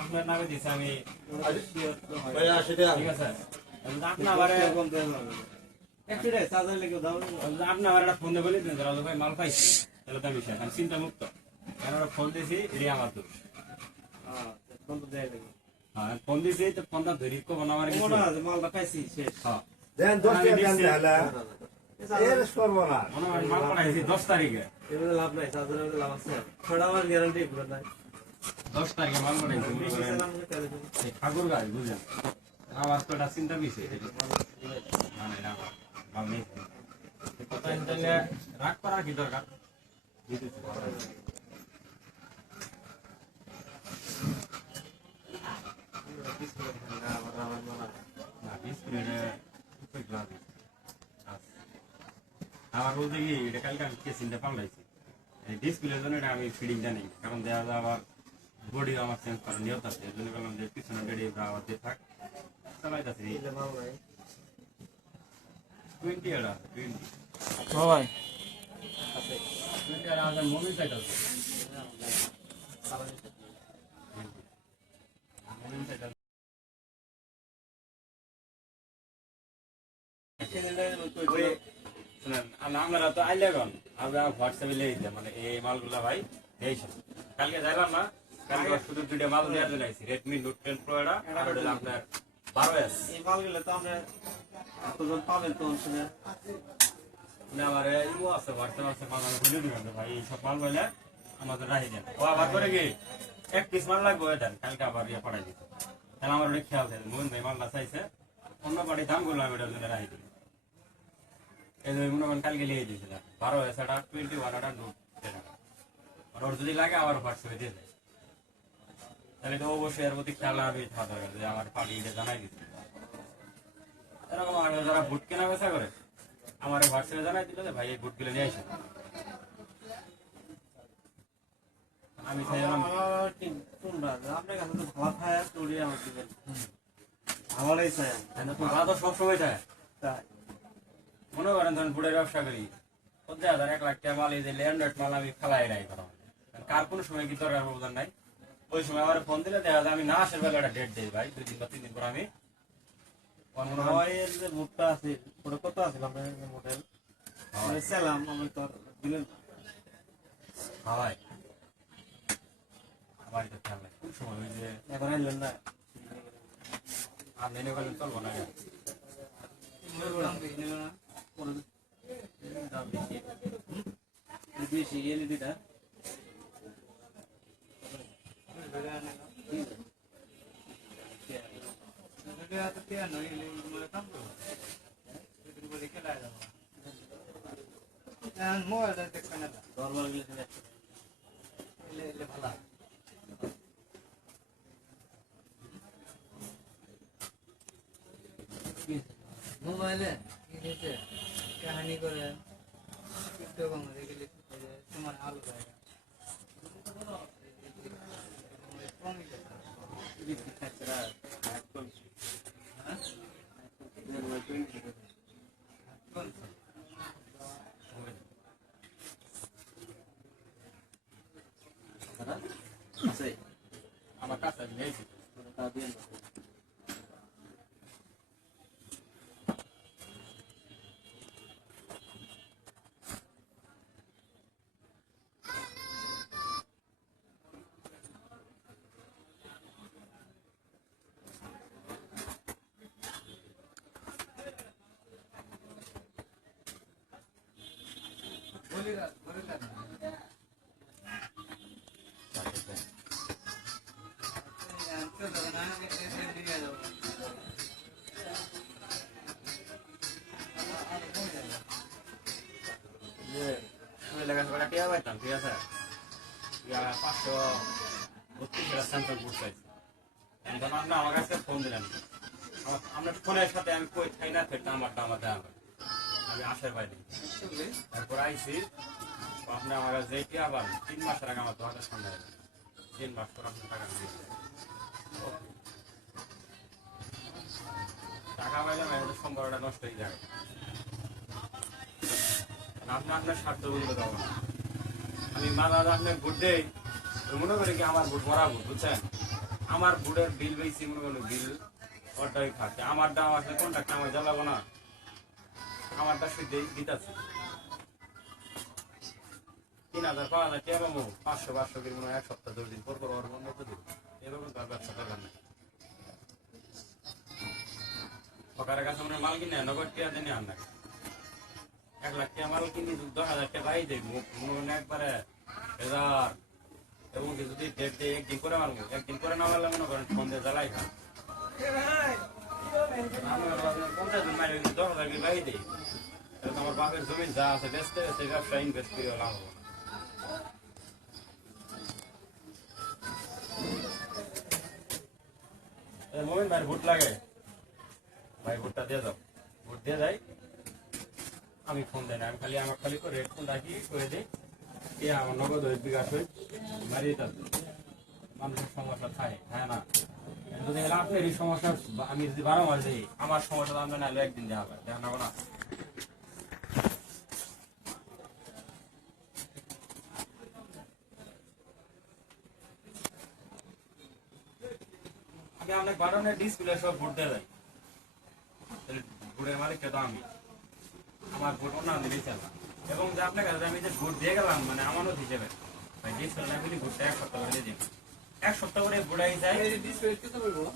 আপনার নামে দিচ্ছি আমি, ঠিক আছে? আপনি আবার একটা ফোন দিয়ে বলে দিন রাজু ভাই মাল পাইছি, তাহলে তো আমি চিন্তা মুক্ত। কেন ফোন দিয়েছি এটি আমার দোষ। হ্যাঁ ফোন দিয়েছি তো ফোনটা ধরি কব না আমার মালটা পাইছি শেষ। হ্যাঁ মাল পাঠাইছি 10 তারিখে, 10 তারিখে মাল পাঠাইছি ঠাকুর গাছ বুঝলেন। আমার তো এটা চিন্তা দিছে রাগ করার কি দরকার? আমার বলতে কি এটা কালকে আমি কেসিনটা পাল্টাইছি ডিসপ্লের জন্য, এটা আমি ফিডিং জানি কারণ দেওয়া যায় আবার বডি আমার চেঞ্জ করার নিয়ত আছে। এর জন্য বললাম যে পিছনে বেডি আবার দিয়ে থাক চালাইতেছি 20 এরা 20 ভাই আছে 20 এরা আছে মনে চাইতাছে আমরা তো আইলেগন আমরা হোয়াটসঅ্যাপে লিখে দিতাম মানে এই মালগুলা ভাই এইসব কালকে যাইলাম না, কালকে শুধু দুইটা মাল দেওয়ার জন্য আইছি রেডমি নোট 10 প্রো এটা আর ওটা আপনার 12s। এই মালগুলো তো আমরা কতজন পাবেন তো শুনে না আমার ইমো আছে হোয়াটসঅ্যাপ আছে মাল আমি বুঝে দিবেন ভাই এই সব মাল বলে আমাদের রাখি দেন। ও আবার করে কি এক পিস মাল লাগবে দেন কালকে আবার ইয়ে পাঠাই দিত, তাহলে আমার অনেক খেয়াল দেন মোহন ভাই মাল না চাইছে অন্য বাড়ি দামগুলো আমি এটার জন্য রাখি দিই। এই মনে করেন কালকে লিখে দিয়েছিলাম 12s এটা 21 এটা নোট 10 ওর যদি লাগে আবার হোয়াটসঅ্যাপে দিয়ে দেয়, তাহলে তো অবশ্যই এর প্রতি খেয়াল আমি থাকা দরকার যে আমার পার্টি এটা জানাই দিচ্ছে। এরকম যারা বুট কেনা বেচা করে আমার হোয়াটসঅ্যাপে জানাই দিল যে ভাই এই বুটগুলো নিয়ে আসে। আমি চাইলাম আপনার কাছে তো ভালো খায় তোড়িয়ে আমার দিবেন আমারই চাই ভালো তো সবসময় চায়। তাই মনে করেন ধরেন বুটের ব্যবসা করি 50,000 1 লাখ টাকা মাল এই যে ল্যান্ডেড মাল আমি ফেলাই নাই করা কার কোনো সময় কি দরকার প্রয়োজন নাই। ওই সময় আমার ফোন দিলে দেখা যায় আমি না আসার বেলা একটা ডেট দিই ভাই 2 দিন বা 3 দিন পর আমি যে বুটটা আছে ওটা কত আছে আপনার মডেল সেলাম আমি তো দিলেন ভাই আবার এটা খেয়াল নাই কোন সময় ওই যে এখন আইলেন না আর মেনে গেলে চলবো না বেশি এলইডিটা মোবাইলে কাহিনী করে তোমার আলো জায়গা আমার কাছে নেই পাইতাম ঠিক আছে 532 স্যাম্পল বুট চাইছি আপনি আমার কাছে ফোন দিলেন আপনার ফোনের সাথে আমি কই খাই না থাকতাম আমারটা আমার দেওয়া আমি আসার বাইরে তারপর আইসি আপনি আমার কাছে যেটি আবার 3 মাসের আগে আমার দোকানের সামনে 3 মাস পর আপনার টাকা দিয়েছে টাকা পাইলাম আমাদের সম্পর্কটা নষ্ট হয়ে যাবে আপনি আপনার স্বার্থ বুঝতে পারবো না। আমি মালা আপনার ভোট দেই মনে করি কি আমার ভোট ভরা ভোট বুঝছেন আমার বুড়ের বিল বেশি মনে করো বিল ওটাই খাচ্ছে আমার দাম আসলে কোনটা আমার জ্বালাবো না আমারটা শুধু দিতেছে 3,000 5,000 টাকা পাবো 500 করে মনে হয় 1 সপ্তাহ 2 দিন পর পর ওর বন্ধ করে দিবো এরকম তার ব্যবসা দরকার নেই সকারের কাছে মনে মাল কিনে নগদ টাকা দিয়ে আন না 1 লাখ টাকা মাল কিনে 10,000 টাকা পাই দেয় মনে একবারে 1000 এবং যদি একদিন করে মারবো একদিন করে না মারলে মনে করেন ফোন দিয়ে জ্বালাই খান আমার 50 দিন মারি 10,000 টাকা পাই দেয় আমার বাপের জমি যা আছে বেচতে সেই ব্যবসা ইনভেস্ট করে লাভ হবে মোমিন ভাই ভোট লাগে ভাই ভোটটা দিয়ে দাও ভোট দিয়ে যাই আমি ফোন দেয় না আমি খালি আমার খালি করে হেডফোন রাখি করে দিই কে আমার নগদ হয়ে বিকাশ হয়ে মারিয়ে দিতে মানুষের সমস্যা থাকে হ্যাঁ না যদি আপনার এই সমস্যা আমি যদি 12 মাস দিই আমার সমস্যা আমরা নাহলে একদিন দেওয়া হবে দেখা নেবো না আমি অনেক বারণের ডিসপ্লে সব ভোট দিয়ে যাই ভোটের মালিকটা তো আমি আমার ভোট অন্য দিলেই চালাম এবং যে আপনার কাছে আমি যে ভোট দিয়ে গেলাম মানে আমানত হিসেবে ভাই ডিসপ্লে না বলি ভোটটা 1 সপ্তাহ করে দিয়ে 1 সপ্তাহ করে ভোটাই যায় ডিসপ্লে কত বলবো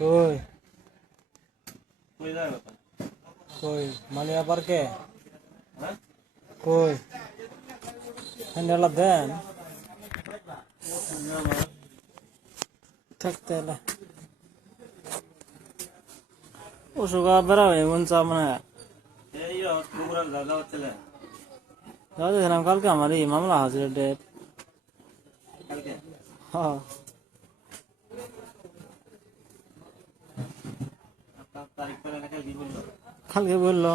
কই কই মালিয়া পার্কে কই হ্যান্ডেল দেন থাকতে এলে অসুখ বেড়াবে মন চা মানে যাওয়া কালকে আমার এই মামলা হাজির ডেট হ্যাঁ কালকে বললো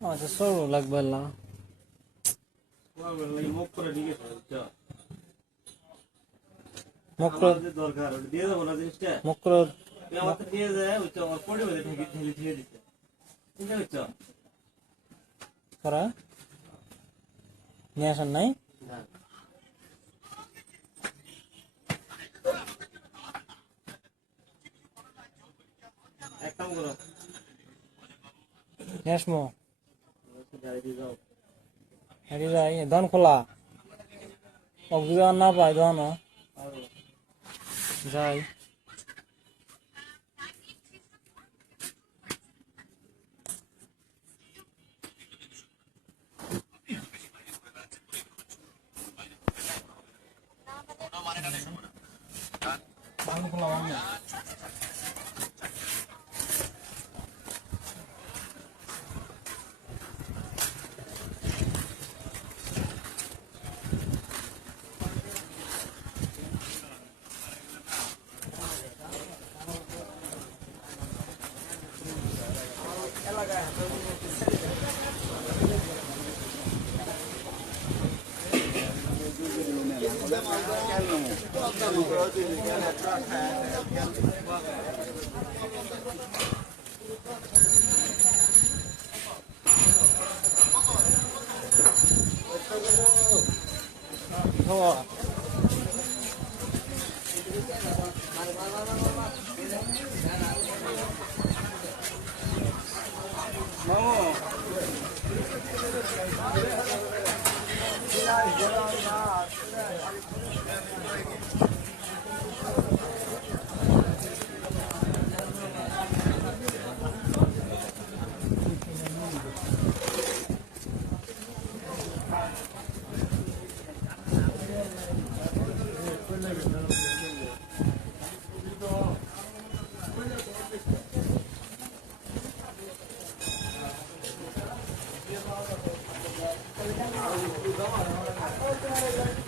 আচ্ছা সব লাগবে না মুখ করে দিকে মকর দরকার দিয়ে দেবো না জিনিসটা মকর আমাকে দিয়ে যায় ওই তো আমার পড়ে বলে ঠেলে ঠেলে দিতে ঠিক আছে করা নিয়ে আসার নাই এক কাম করো নিয়ে আসমো গাড়ি দিয়ে যাও হেঁটে যাই দোকান খোলা অগ্রিদান না পাই দোকান যাই দোকান খোলা বন্ধ খবর Thank you.